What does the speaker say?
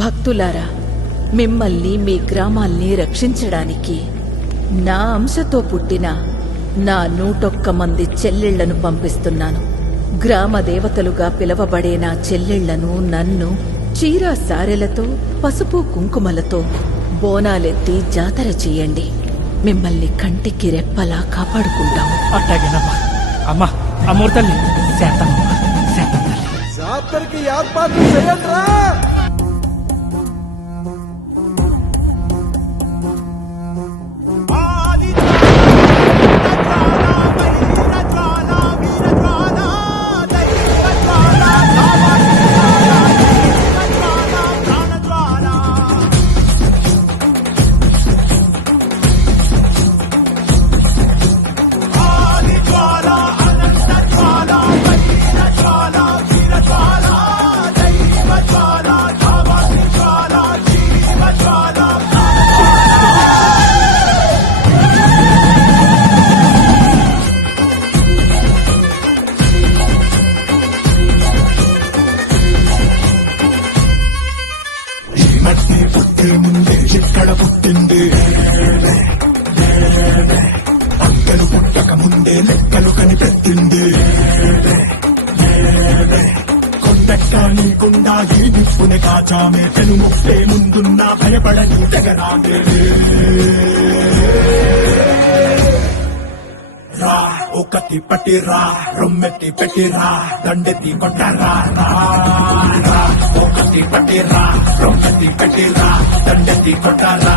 భక్తులారా, మిమ్మల్ని మీ గ్రామాల్ని రక్షించడానికి నా అంశతో పుట్టిన నా 101 మంది చెల్లెళ్లను పంపిస్తున్నాను. గ్రామ దేవతలుగా పిలవబడే నా చెల్లెళ్లను నన్ను చీరా సారెలతో పసుపు కుంకుమలతో బోనాలెత్తి జాతర చెయ్యండి. మిమ్మల్ని కంటికి రెప్పలా కాపాడుకుంటాము. అట్టాగేనమ్మా. అమ్మా అమూర్తల్లి శాంతమ్మా, శాంతం తల్లి. జాతరకి ఏర్పాట్లు చేయండిరా. ముందే ఇక్కడ పుట్టింది, అక్కలు పుట్టక ముందే లెక్కలు కనిపెట్టింది. కొండక్క నీకుండా ఈ నిప్పుని కాచామే, తెలు ముప్పే ముందున్నా భయపడని జగరామే. రా ఒకటి పట్టిరా, రొమ్మెత్తి పెట్టిరా, దండెత్తి కొట్టరా. రా ఒకటి పట్టిరా, రొమ్మెత్తి పెట్టిరా, దండెత్తి కొట్టరా.